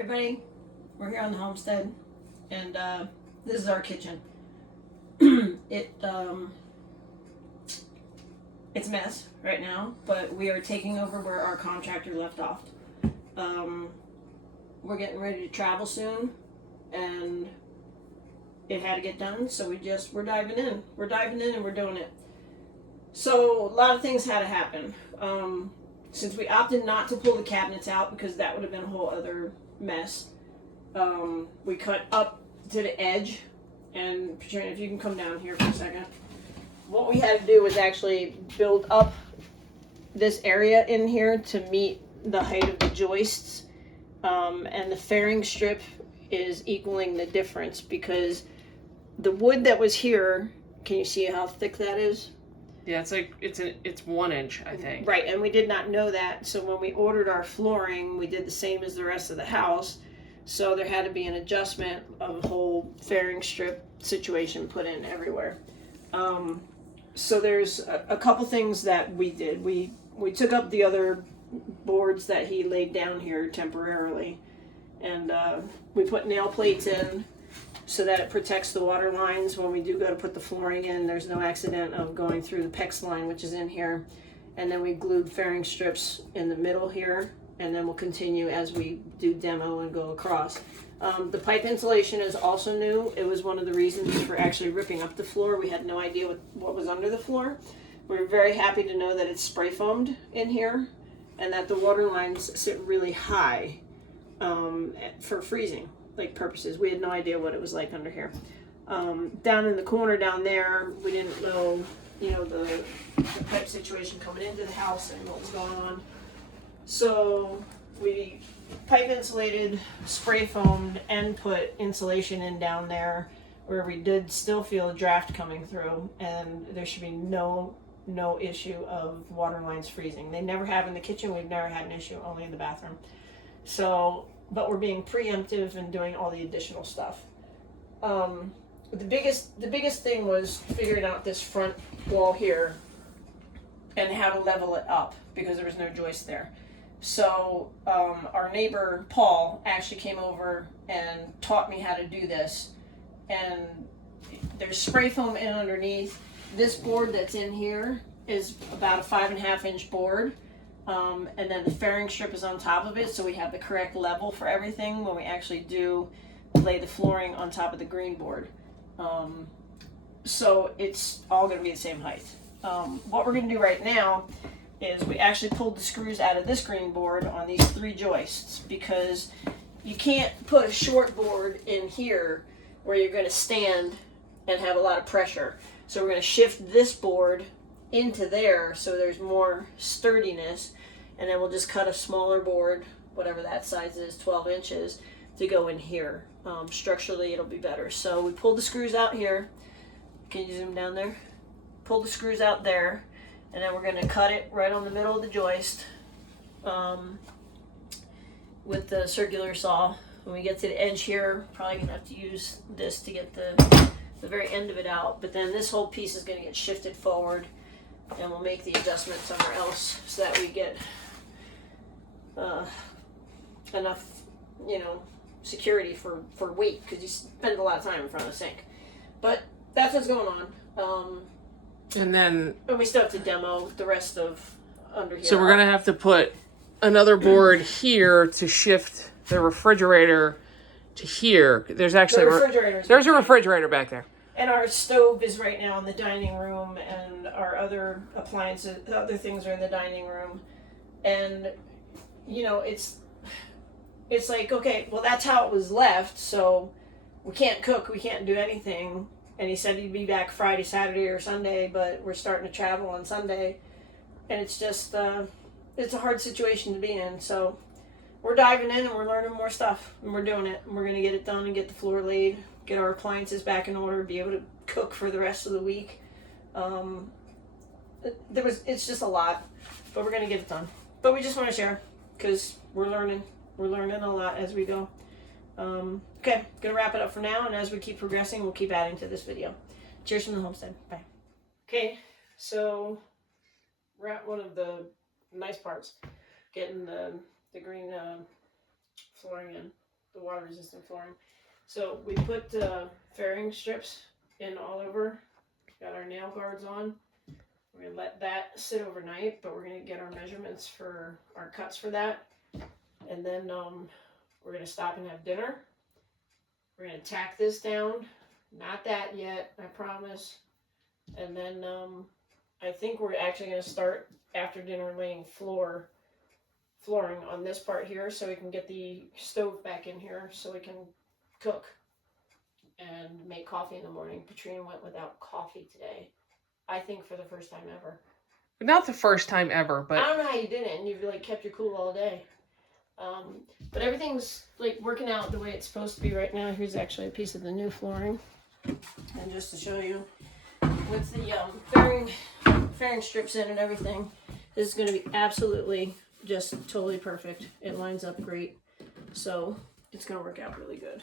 Everybody, we're here on the homestead, and this is our kitchen. It's a mess right now, but we are taking over where our contractor left off. We're getting ready to travel soon, and it had to get done, so we're diving in. We're diving in and we're doing it. So a lot of things had to happen. Since we opted not to pull the cabinets out because that would have been a whole other mess, we cut up to the edge. And Patricia, if you can come down here for a second. What we had to do was actually build up this area in here to meet the height of the joists. And the fairing strip is equaling the difference because the wood that was here, can you see how thick that is? Yeah, it's 1 inch, I think. Right, and we did not know that. So when we ordered our flooring, we did the same as the rest of the house. So there had to be an adjustment of a whole fairing strip situation put in everywhere. So there's a couple things that we did. We took up the other boards that he laid down here temporarily, and we put nail plates in so that it protects the water lines when we do go to put the flooring in. There's no accident of going through the PEX line, which is in here. And then we glued fairing strips in the middle here, and then we'll continue as we do demo and go across. The pipe insulation is also new. It was one of the reasons for actually ripping up the floor. We had no idea what was under the floor. We're very happy to know that it's spray foamed in here and that the water lines sit really high for freezing purposes. We had no idea what it was like under here. Down in the corner down there, we didn't know, the pipe situation coming into the house and what was going on. So we pipe insulated, spray foamed, and put insulation in down there where we did still feel a draft coming through, and there should be no issue of water lines freezing. They never have in the kitchen. We've never had an issue, only in the bathroom. So, but we're being preemptive and doing all the additional stuff. The biggest thing was figuring out this front wall here and how to level it up because there was no joist there. So our neighbor Paul actually came over and taught me how to do this. And there's spray foam in underneath. This board that's in here is about a 5.5 inch board. And then the fairing strip is on top of it, so we have the correct level for everything when we actually do lay the flooring on top of the green board. So it's all going to be the same height. What we're going to do right now is we actually pulled the screws out of this green board on these 3 joists because you can't put a short board in here where you're going to stand and have a lot of pressure. So we're going to shift this board into there so there's more sturdiness, and then we'll just cut a smaller board, whatever that size is, 12 inches, to go in here. Structurally it'll be better. So we pulled the screws out here. Can you zoom down there? Pull the screws out there, and then we're going to cut it right on the middle of the joist with the circular saw. When we get to the edge here, probably going to have to use this to get the very end of it out, but then this whole piece is going to get shifted forward, and we'll make the adjustment somewhere else so that we get enough, security for weight, because you spend a lot of time in front of the sink. But that's what's going on. And we still have to demo the rest of under here. So we're going to have to put another board here to shift the refrigerator to here. There's actually there's a refrigerator back there. And our stove is right now in the dining room, and our other appliances, other things are in the dining room. And, it's like, okay, well, that's how it was left, so we can't cook, we can't do anything. And he said he'd be back Friday, Saturday, or Sunday, but we're starting to travel on Sunday. And it's just, it's a hard situation to be in. So we're diving in and we're learning more stuff, and we're doing it. And we're going to get it done and get the floor laid, get our appliances back in order, be able to cook for the rest of the week. It's just a lot, but we're going to get it done. But we just want to share because we're learning a lot as we go. Okay, gonna wrap it up for now, and as we keep progressing, we'll keep adding to this video. Cheers from the homestead. Bye. Okay, so we're at one of the nice parts, getting the green flooring in. the water resistant flooring. So we put fairing strips in all over. Got our nail guards on. We're gonna let that sit overnight, but we're gonna get our measurements for our cuts for that, and then we're gonna stop and have dinner. We're gonna tack this down. Not that yet, I promise. And then I think we're actually gonna start after dinner laying flooring on this part here, so we can get the stove back in here, so we can cook and make coffee in the morning. Katrina went without coffee today. I think for the first time ever. Not the first time ever, but I don't know how you did it, and you've like kept your cool all day. But everything's like working out the way it's supposed to be right now. Here's actually a piece of the new flooring, and just to show you, with the fairing strips in and everything, this is going to be absolutely just totally perfect. It lines up great, so it's going to work out really good,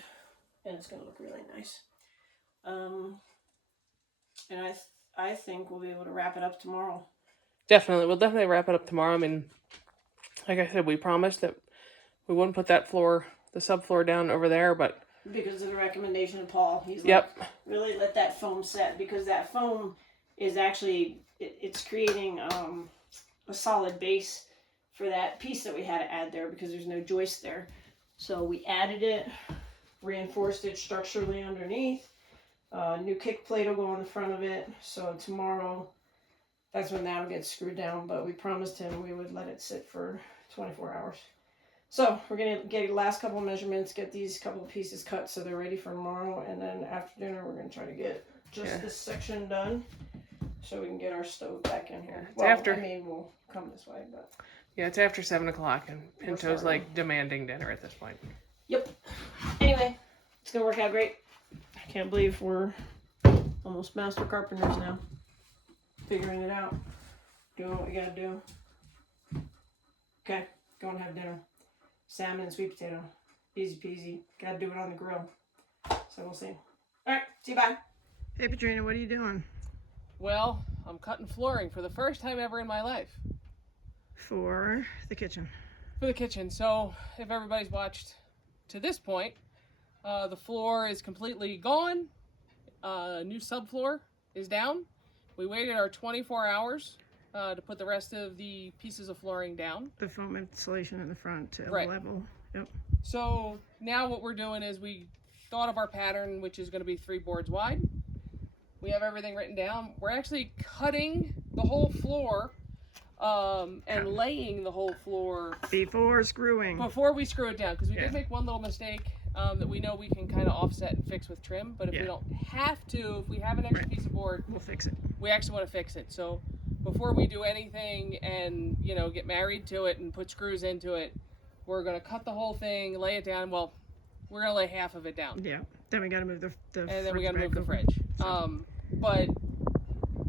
and it's going to look really nice. And I think we'll be able to wrap it up tomorrow. definitely, we'll definitely wrap it up tomorrow. I mean, like I said, we promised that we wouldn't put that floor, the subfloor down over there, but because of the recommendation of Paul, he's like, yep, really let that foam set, because that foam is actually, it's creating a solid base for that piece that we had to add there, because there's no joist there. So we added it, reinforced it structurally underneath. New kick plate will go on the front of it. So tomorrow, that's when that'll get screwed down. But we promised him we would let it sit for 24 hours. So we're going to get the last couple of measurements, get these couple of pieces cut so they're ready for tomorrow. And then after dinner, we're going to try to get just this section done so we can get our stove back in here. Well, after, I mean, we'll come this way, but... Yeah, it's after 7 o'clock, and Pinto's like demanding dinner at this point. Yep. Anyway, it's going to work out great. I can't believe we're almost master carpenters now. Figuring it out. Doing what we got to do. Okay, go and have dinner. Salmon and sweet potato. Easy peasy. Got to do it on the grill. So we'll see. Alright, see you, bye. Hey, Katrina, what are you doing? Well, I'm cutting flooring for the first time ever in my life. For the kitchen. For the kitchen. So, if everybody's watched to this point, the floor is completely gone. New subfloor is down. We waited our 24 hours to put the rest of the pieces of flooring down. The foam insulation in the front to level. Yep. So now what we're doing is we thought of our pattern, which is going to be 3 boards wide. We have everything written down. We're actually cutting the whole floor and laying the whole floor before screwing. Before we screw it down, because we did make one little mistake that we know we can kind of offset and fix with trim. But if we don't have to, if we have an extra piece of board, we'll fix it. We actually want to fix it. So before we do anything and get married to it and put screws into it, we're gonna cut the whole thing, lay it down. Well, we're gonna lay half of it down. Yeah. Then we gotta move the and then we gotta move the fridge. So. But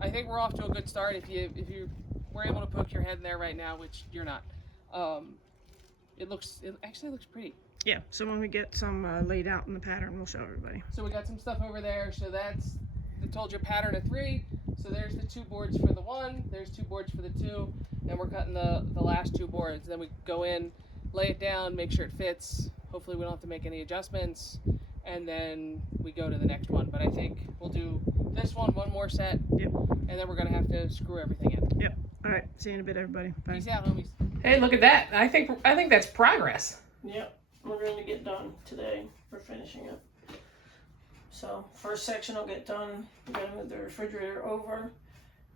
I think we're off to a good start. If you were able to poke your head in there right now, which you're not, it actually looks pretty. Yeah. So when we get some laid out in the pattern, we'll show everybody. So we got some stuff over there. So that's I told you pattern of 3. So there's the 2 boards for the 1. There's 2 boards for the 2. Then we're cutting the last 2 boards. Then we go in, lay it down, make sure it fits. Hopefully we don't have to make any adjustments. And then we go to the next one. But I think we'll do this one more set. Yep. And then we're going to have to screw everything in. Yep. All right. See you in a bit, everybody. Bye. Peace out, homies. Hey, look at that. I think that's progress. Yep. We're going to get done today. We're finishing it. So first section will get done. We're going to move the refrigerator over.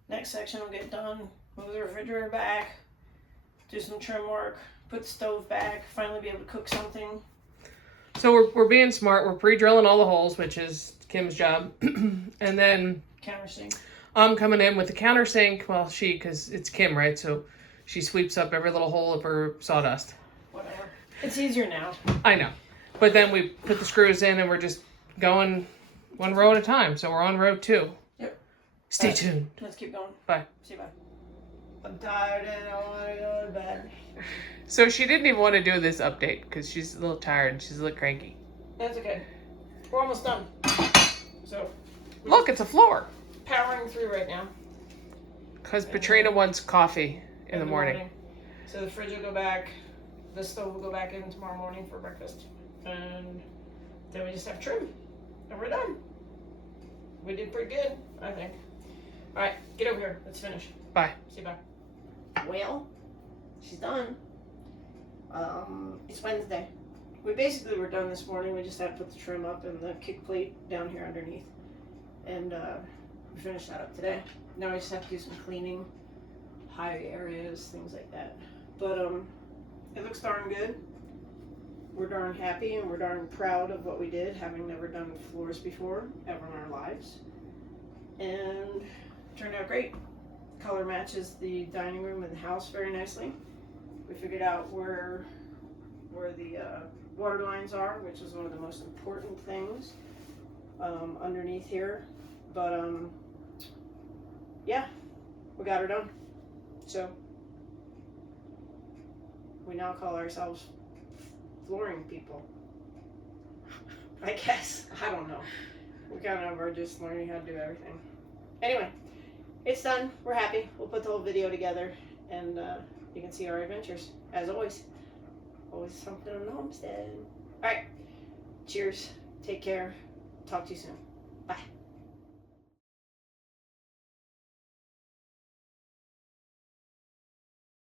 Next section will get done. Move the refrigerator back. Do some trim work. Put the stove back. Finally be able to cook something. So we're being smart. We're pre-drilling all the holes, which is Kim's job. And then countersink. I'm coming in with the countersink. Well, because it's Kim, right? So she sweeps up every little hole of her sawdust. Whatever. It's easier now. I know. But then we put the screws in and we're just going 1 row at a time. So we're on row 2. Yep. Stay tuned. Let's keep going. Bye. See you, bye. I'm tired and I want to go to bed. So she didn't even want to do this update because she's a little tired and she's a little cranky. That's okay. We're almost done. So look, it's a floor. Powering through right now. Because Katrina wants coffee in the morning. So the fridge will go back. The stove will go back in tomorrow morning for breakfast. and then we just have trim, and we're done. We did pretty good, I think. All right, get over here. Let's finish. Bye. Say bye. Well, she's done. It's Wednesday. We basically were done this morning. We just had to put the trim up and the kick plate down here underneath, and we finished that up today. Now we just have to do some cleaning, high areas, things like that. But it looks darn good. We're darn happy and we're darn proud of what we did, having never done floors before ever in our lives. And it turned out great. Color matches the dining room and the house very nicely. We figured out where the water lines are, which is one of the most important things underneath here. But yeah, we got her done. So we now call ourselves flooring people. I guess. I don't know. We kind of are just learning how to do everything. Anyway, it's done. We're happy. We'll put the whole video together and you can see our adventures. As always. Always something on the homestead. Alright. Cheers. Take care. Talk to you soon. Bye.